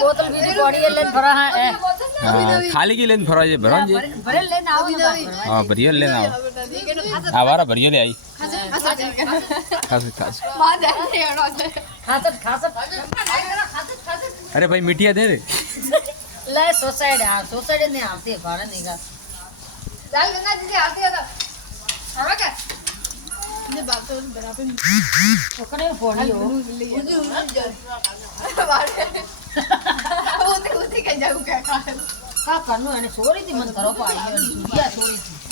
बोतल भी पड़ी है लेन भरा है खाली की लेन भरा जे भरा जे भरे लेन आओ हां भरियो लेन आओ आवारा भरियो ले आई खास खास अरे भाई मिठिया दे रे ले सोसाइटी हां सोसाइटी ने आते भाड़ा नहीं का चल गंगा दीदी आती है तो हवा का ये बात तो बराबर पकड़े फोड़ी हो उती उती कहीं जाऊँ क्या का करनो है सोरी थी मन करो पाई है सोरी थी